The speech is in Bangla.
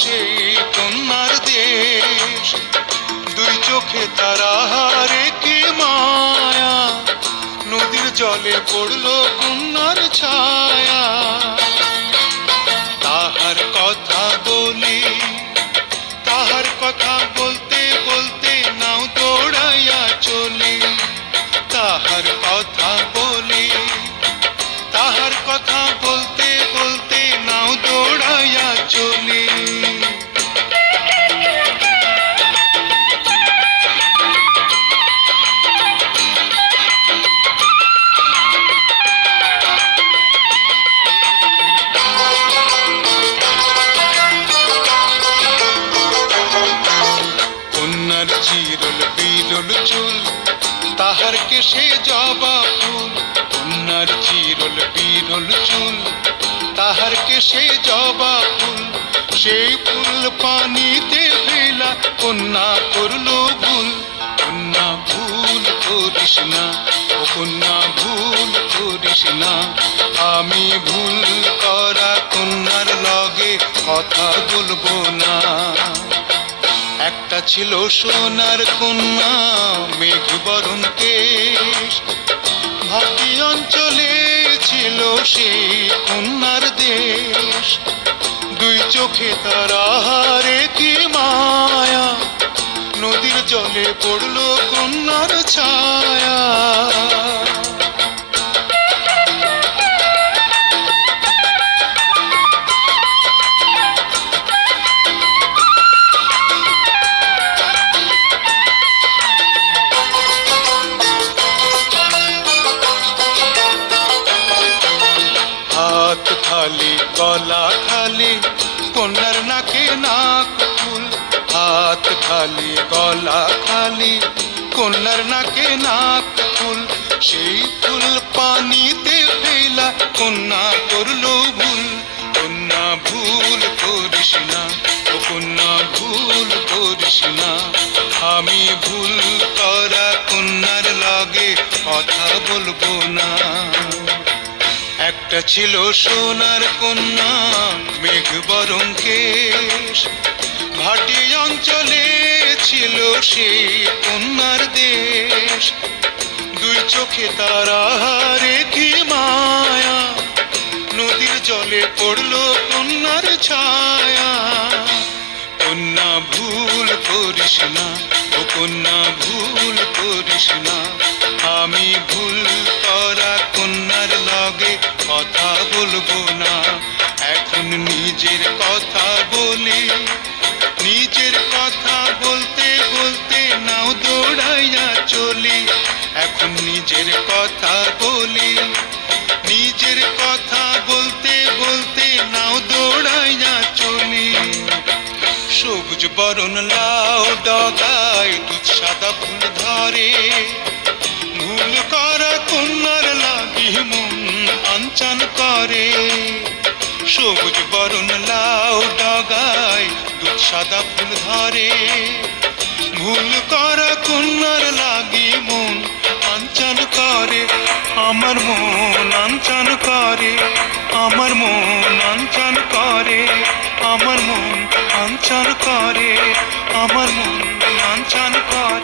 সেই কন্যার দেশ। দুই চোখে তারা হারে কি মায়া, নদীর জলে পড়লো কন্যার ছায়া। তাহার কথা বলি, তাহার কথা বলতে বলতে নাও দৌড়াইয়া চলি। তাহার কথা বলি, তাহার কথা বলতে বলতে নাও দৌড়াইয়া চলি। কন্যার চিরল বিরল চুল, তাহার কেশে জবা ফুল। কন্যার চিরল বিরল চুল, তাহার কেশে জবা ফুল। সেই ফুল পানিতে ফেলা কন্যা করলো ভুল। কন্যা ভুল করিস না, ও কন্যা ভুল করিস না। আমি ভুল করা কন্যার লগে কথা বলবো না। একটা ছিল সোনার কন্যা, মেঘ বরণ কেশ। ভাটি অঞ্চলে ছিল সেই কন্যার দেশ। দুই চোখে তারা হারে কি মায়া, নদীর জলে পড়লো কন্যার ছায়া। হাত খালি গলা খালি, কন্যার নাকে নাক ফুল। হাত খালি গলা খালি, কন্যার নাকে নাক ফুল। সেই ফুল পানিতে ফেলা কন্যা করলো ভুল। কন্যা ভুল করিস না, ও কন্যা ভুল করিস না। আমি ভুল করা কন্যার লগে কথা বলবো না। একটা ছিল সোনার কন্যা, মেঘ বরণ কেশ। ভাটি অঞ্চলে ছিল সেই কন্যার দেশ। দুই চোখে তারা হারে কি মায়া, নদীর জলে পড়লো কন্যার ছায়া। কন্যা ভুল করিস না, ও কন্যা ভুল করিস না। আমি ভুল করা কন্যার লগে কথা বলবো না। এখন নিজের কথা বলি, নিজের কথা বলতে বলতে নাও দৌড়াইয়া চলি। এখন নিজের কথা বলি, নিজের কথা বলতে বলতে নাও দৌড়াইয়া চলি। সবুজ বরণ লাউ ডগায় দুধ সাদা ফুল ধরে। ভুল করা কন্যার লাগি মন আনচান করে। সবুজ বরণ লাউ ডগায় দুধ সাদা ফুল ধরে। ভুল করা কন্যার লাগি মন আনচান করে। আমার মন আনচান করে, আমার মন আনচান করে। আমার মন আনচান করে, আমার মন আনচান করে।